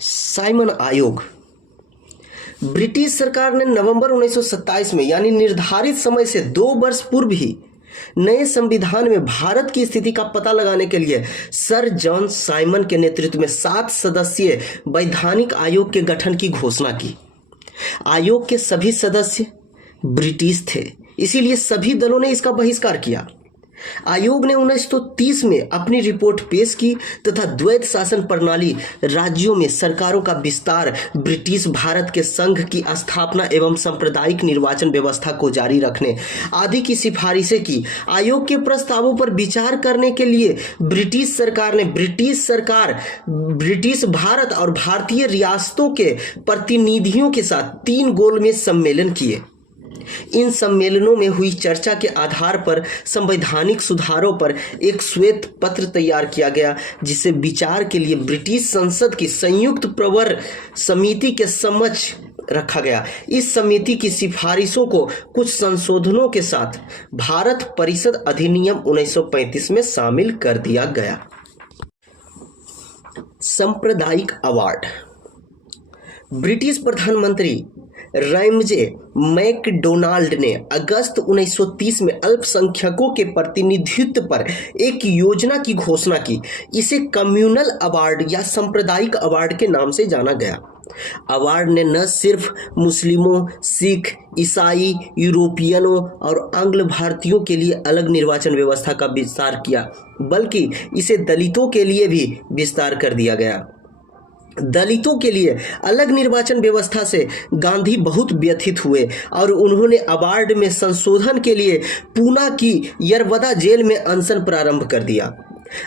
Simon आयोग। British सरकार ने नवंबर 1927 में यानी निर्धारित समय से 2 वर्ष पूर्व ही नए संविधान में भारत की स्थिति का पता लगाने के लिए सर जॉन साइमन के नेतृत्व में 7 सदस्यीय वैधानिक आयोग के गठन की घोषणा की। आयोग के सभी सदस्य ब्रिटिश थे, इसीलिए सभी दलों ने इसका बहिष्कार किया। आयोग ने 1930 में अपनी रिपोर्ट पेश की तथा द्वैत शासन प्रणाली, राज्यों में सरकारों का विस्तार, ब्रिटिश भारत के संघ की स्थापना एवं सांप्रदायिक निर्वाचन व्यवस्था को जारी रखने आदि की सिफारिशें की। आयोग के प्रस्तावों पर विचार करने के लिए ब्रिटिश भारत और भारतीय रियासतों के प्रतिनिधियों के साथ 3 गोलमेज सम्मेलन किए। इन सम्मेलनों में हुई चर्चा के आधार पर संवैधानिक सुधारों पर एक श्वेत पत्र तैयार किया गया, जिसे विचार के लिए ब्रिटिश संसद की संयुक्त प्रवर समिति के समक्ष रखा गया। इस समिति की सिफारिशों को कुछ संशोधनों के साथ भारत परिषद अधिनियम 1935 में शामिल कर दिया गया। सांप्रदायिक अवार्ड। ब्रिटिश प्रधानमंत्री रैमजे मैकडोनाल्ड ने अगस्त 1930 में अल्पसंख्यकों के प्रतिनिधित्व पर एक योजना की घोषणा की। इसे कम्युनल अवार्ड या सांप्रदायिक अवार्ड के नाम से जाना गया। अवार्ड ने न सिर्फ मुस्लिमों, सिख, ईसाई, यूरोपियनों और आंग्ल भारतीयों के लिए अलग निर्वाचन व्यवस्था का विस्तार किया, बल्कि इसे दलितों के लिए भी विस्तार कर दिया गया। दलितों के लिए अलग निर्वाचन व्यवस्था से गांधी बहुत व्यथित हुए और उन्होंने अवार्ड में संशोधन के लिए पूना की यरवदा जेल में अनशन प्रारंभ कर दिया।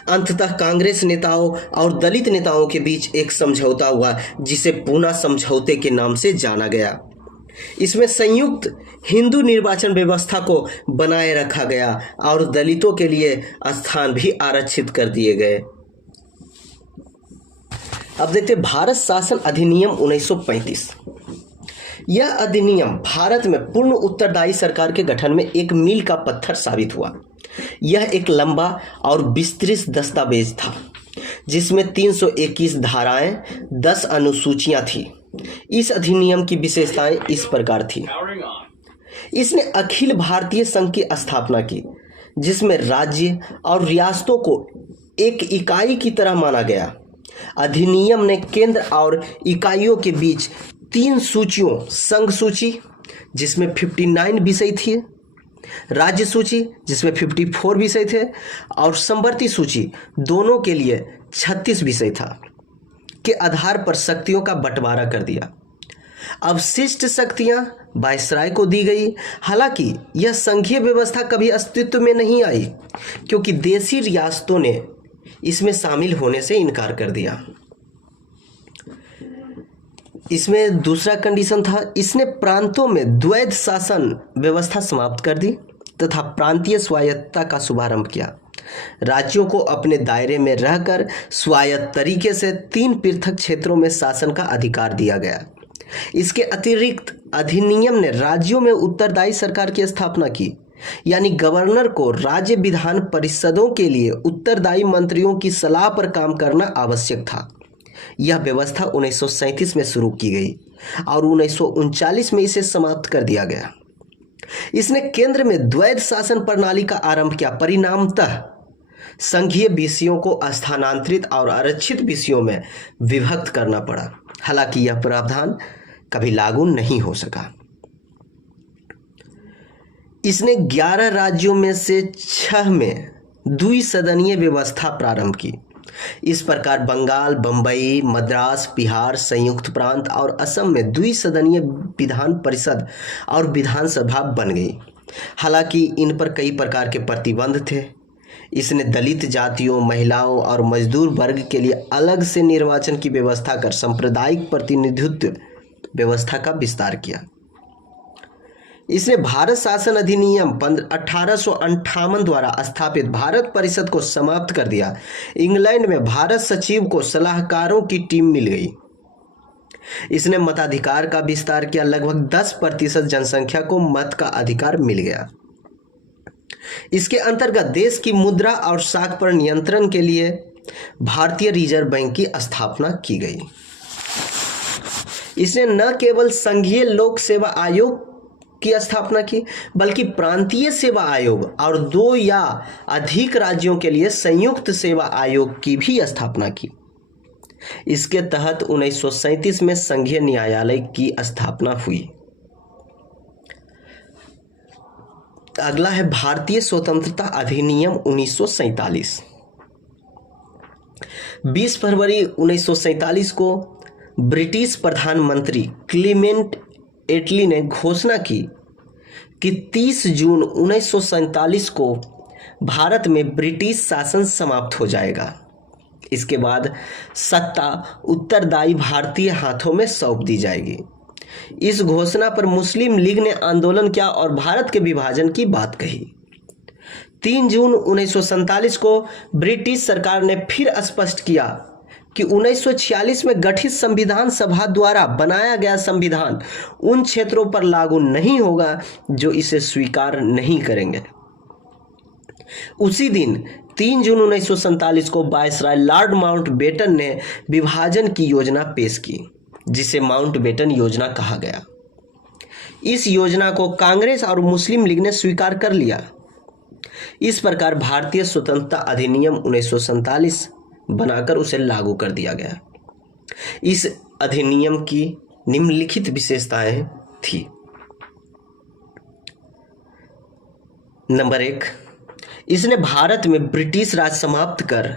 अंततः कांग्रेस नेताओं और दलित नेताओं के बीच एक समझौता हुआ, जिसे पूना समझौते के नाम से जाना गया। इसमें संयुक्त हिंदू निर्वाचन व्यवस्था को बनाए रखा गया और दलितों के लिए स्थान भी आरक्षित कर दिए गए। अब देखते हैं भारत शासन अधिनियम 1935। यह अधिनियम भारत में पूर्ण उत्तरदायी सरकार के गठन में एक मील का पत्थर साबित हुआ। यह एक लंबा और विस्तृत दस्तावेज था, जिसमें 321 धाराएं, 10 अनुसूचियां थीं। इस अधिनियम की विशेषताएं इस प्रकार थी। इसने अखिल भारतीय संघ की स्थापना की, जिसमें राज्य और रियासतों को एक इकाई की तरह माना गया। अधिनियम ने केंद्र और इकाइयों के बीच 3 सूचियों, संघ सूची जिसमें 59 विषय थे, राज्य सूची जिसमें 54 विषय थे और समवर्ती सूची दोनों के लिए 36 विषय था, के आधार पर शक्तियों का बंटवारा कर दिया। अवशिष्ट शक्तियां वायसराय को दी गई। हालांकि यह संघीय व्यवस्था कभी अस्तित्व में नहीं आई, क्योंकि देशी रियासतों ने इसमें शामिल होने से इनकार कर दिया। इसमें दूसरा कंडीशन था, इसने प्रांतों में द्वैध शासन व्यवस्था समाप्त कर दी तथा प्रांतीय स्वायत्तता का शुभारंभ किया। राज्यों को अपने दायरे में रहकर स्वायत्त तरीके से 3 पृथक क्षेत्रों में शासन का अधिकार दिया गया। इसके अतिरिक्त अधिनियम ने राज्यों में उत्तरदायी सरकार की स्थापना की, यानी गवर्नर को राज्य विधान परिषदों के लिए उत्तरदायी मंत्रियों की सलाह पर काम करना आवश्यक था। यह व्यवस्था 1937 में शुरू की गई और 1939 में इसे समाप्त कर दिया गया। इसने केंद्र में द्वैध शासन प्रणाली का आरंभ किया। परिणामतः संघीय विषयों को स्थानांतरित और आरक्षित विषयों में विभक्त करना पड़ा। हालांकि यह प्रावधान कभी लागू नहीं हो सका। इसने 11 राज्यों में से 6 में द्विसदनीय व्यवस्था प्रारंभ की। इस प्रकार बंगाल, बंबई, मद्रास, बिहार, संयुक्त प्रांत और असम में द्विसदनीय विधान परिषद और विधानसभा बन गई। हालांकि इन पर कई प्रकार के प्रतिबंध थे। इसने दलित जातियों, महिलाओं और मजदूर वर्ग के लिए अलग से निर्वाचन की व्यवस्था कर सांप्रदायिक प्रतिनिधित्व व्यवस्था का विस्तार किया। इसने भारत शासन अधिनियम 1858 द्वारा स्थापित भारत परिषद को समाप्त कर दिया। इंग्लैंड में भारत सचिव को सलाहकारों की टीम मिल गई। इसने मताधिकार का विस्तार किया। लगभग 10% जनसंख्या को मत का अधिकार मिल गया। इसके अंतर्गत देश की मुद्रा और साख पर नियंत्रण के लिए भारतीय रिजर्व बैंक की स्थापना की गई। इसने न केवल संघीय लोक सेवा आयोग की स्थापना की, बल्कि प्रांतीय सेवा आयोग और 2 या अधिक राज्यों के लिए संयुक्त सेवा आयोग की भी स्थापना की। इसके तहत 1937 में संघीय न्यायालय की स्थापना हुई। अगला है भारतीय स्वतंत्रता अधिनियम 1947। 20 फरवरी 1947 को ब्रिटिश प्रधानमंत्री क्लीमेंट एटली ने घोषणा की कि 30 जून 1947 को भारत में ब्रिटिश शासन समाप्त हो जाएगा। इसके बाद सत्ता उत्तरदायी भारतीय हाथों में सौंप दी जाएगी। इस घोषणा पर मुस्लिम लीग ने आंदोलन किया और भारत के विभाजन की बात कही। 3 जून 1947 को ब्रिटिश सरकार ने फिर स्पष्ट किया कि 1946 में गठित संविधान सभा द्वारा बनाया गया संविधान उन क्षेत्रों पर लागू नहीं होगा जो इसे स्वीकार नहीं करेंगे। उसी दिन 3 जून 1947 को वायसराय लॉर्ड माउंटबेटन ने विभाजन की योजना पेश की, जिसे माउंटबेटन योजना कहा गया। इस योजना को कांग्रेस और मुस्लिम लीग ने स्वीकार कर लिया। इस प्रकार भारतीय स्वतंत्रता अधिनियम 1947 बनाकर उसे लागू कर दिया गया। इस अधिनियम की निम्नलिखित विशेषताएं थी। नंबर 1, इसने भारत में ब्रिटिश राज समाप्त कर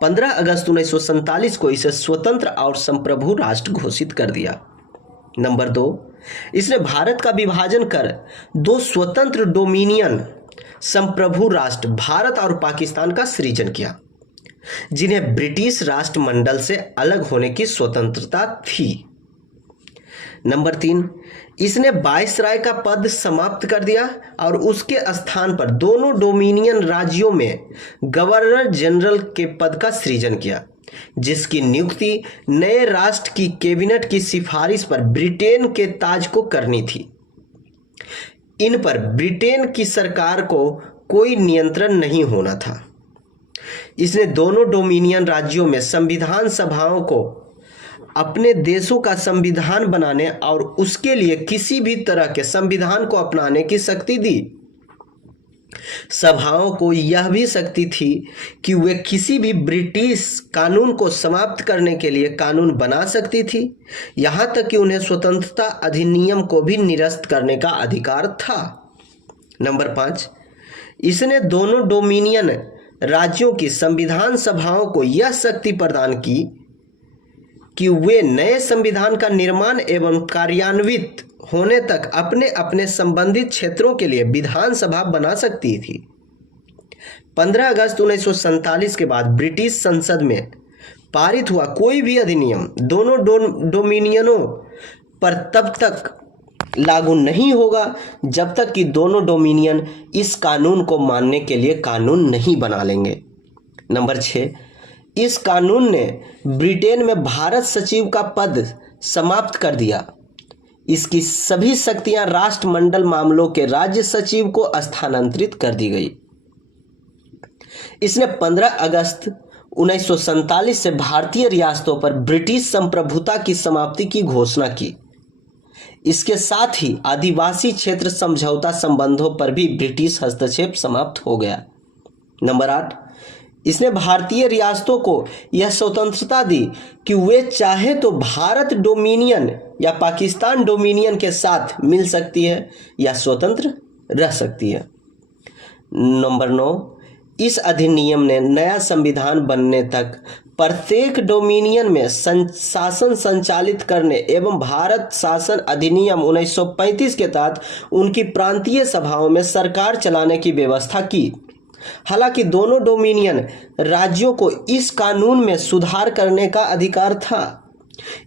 15 अगस्त 1947 को इसे स्वतंत्र और संप्रभु राष्ट्र घोषित कर दिया। नंबर 2, इसने भारत का विभाजन कर 2 स्वतंत्र डोमिनियन संप्रभु राष्ट्र भारत और पाकिस्तान का सृजन किया, जिन्हें ब्रिटिश राष्ट्रमंडल से अलग होने की स्वतंत्रता थी। नंबर 3, इसने वायसराय का पद समाप्त कर दिया और उसके स्थान पर दोनों डोमिनियन राज्यों में गवर्नर जनरल के पद का सृजन किया, जिसकी नियुक्ति नए राष्ट्र की कैबिनेट की सिफारिश पर ब्रिटेन के ताज को करनी थी। इन पर ब्रिटेन की सरकार को कोई नियंत्रण नहीं होना था। इसने दोनों डोमिनियन राज्यों में संविधान सभाओं को अपने देशों का संविधान बनाने और उसके लिए किसी भी तरह के संविधान को अपनाने की शक्ति दी। सभाओं को यह भी शक्ति थी कि वे किसी भी ब्रिटिश कानून को समाप्त करने के लिए कानून बना सकती थी, यहां तक कि उन्हें स्वतंत्रता अधिनियम को भी निरस्त करने का अधिकार था। नंबर 5, इसने दोनों डोमिनियन राज्यों की संविधान सभाओं को यह शक्ति प्रदान की कि वे नए संविधान का निर्माण एवं कार्यान्वित होने तक अपने अपने संबंधित क्षेत्रों के लिए विधानसभा बना सकती थी। 15 अगस्त 1947 के बाद ब्रिटिश संसद में पारित हुआ कोई भी अधिनियम दोनों डोमिनियनों पर तब तक लागू नहीं होगा जब तक कि दोनों डोमिनियन इस कानून को मानने के लिए कानून नहीं बना लेंगे। नंबर 6, इस कानून ने ब्रिटेन में भारत सचिव का पद समाप्त कर दिया। इसकी सभी शक्तियां राष्ट्रमंडल मामलों के राज्य सचिव को स्थानांतरित कर दी गई। इसने 15 अगस्त 1947 से भारतीय रियासतों पर ब्रिटिश संप्रभुता की समाप्ति की घोषणा की। इसके साथ ही आदिवासी क्षेत्र समझौता संबंधों पर भी ब्रिटिश हस्तक्षेप समाप्त हो गया। नंबर 8, इसने भारतीय रियासतों को यह स्वतंत्रता दी कि वे चाहे तो भारत डोमिनियन या पाकिस्तान डोमिनियन के साथ मिल सकती है या स्वतंत्र रह सकती है। नंबर 9, इस अधिनियम ने नया संविधान बनने तक प्रत्येक डोमिनियन में शासन संचालित करने एवं भारत शासन अधिनियम 1935 के तहत उनकी प्रांतीय सभाओं में सरकार चलाने की व्यवस्था की। हालांकि दोनों डोमिनियन राज्यों को इस कानून में सुधार करने का अधिकार था।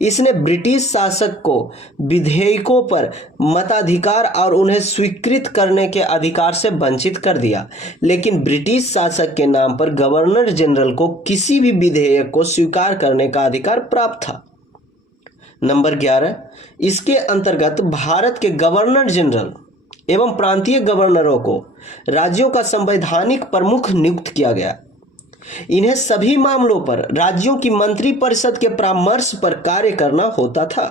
इसने ब्रिटिश शासक को विधेयकों पर मताधिकार और उन्हें स्वीकृत करने के अधिकार से वंचित कर दिया, लेकिन ब्रिटिश शासक के नाम पर गवर्नर जनरल को किसी भी विधेयक को स्वीकार करने का अधिकार प्राप्त था। नंबर 11, इसके अंतर्गत भारत के गवर्नर जनरल एवं प्रांतीय गवर्नरों को राज्यों का संवैधानिक प्रमुख नियुक्त किया गया। इन्हें सभी मामलों पर राज्यों की मंत्रिपरिषद के परामर्श पर कार्य करना होता था।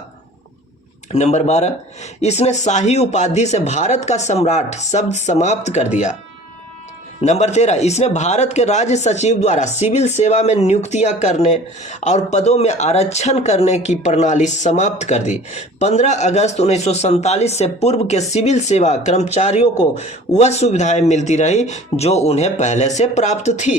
नंबर 12, इसने शाही उपाधि से भारत का सम्राट शब्द समाप्त कर दिया। नंबर 13, इसने भारत के राज्य सचिव द्वारा सिविल सेवा में नियुक्तियां करने और पदों में आरक्षण करने की प्रणाली समाप्त कर दी। 15 अगस्त 1947 से पूर्व के सिविल सेवा कर्मचारियों को वह सुविधाएं मिलती रही जो उन्हें पहले से प्राप्त थी।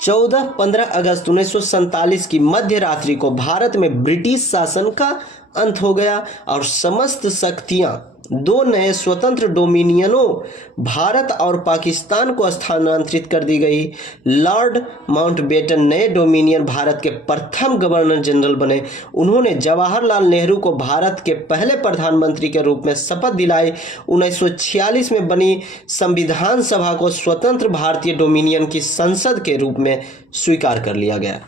14-15 अगस्त 1947 की मध्य रात्रि को भारत में ब्रिटिश शासन का अंत हो गया और समस्त शक्तियां दो नए स्वतंत्र डोमिनियनों भारत और पाकिस्तान को स्थानांतरित कर दी गई। लॉर्ड माउंटबेटन नए डोमिनियन भारत के प्रथम गवर्नर जनरल बने। उन्होंने जवाहरलाल नेहरू को भारत के पहले प्रधानमंत्री के रूप में शपथ दिलाई। 1946 में बनी संविधान सभा को स्वतंत्र भारतीय डोमिनियन की संसद के रूप में स्वीकार कर लिया गया।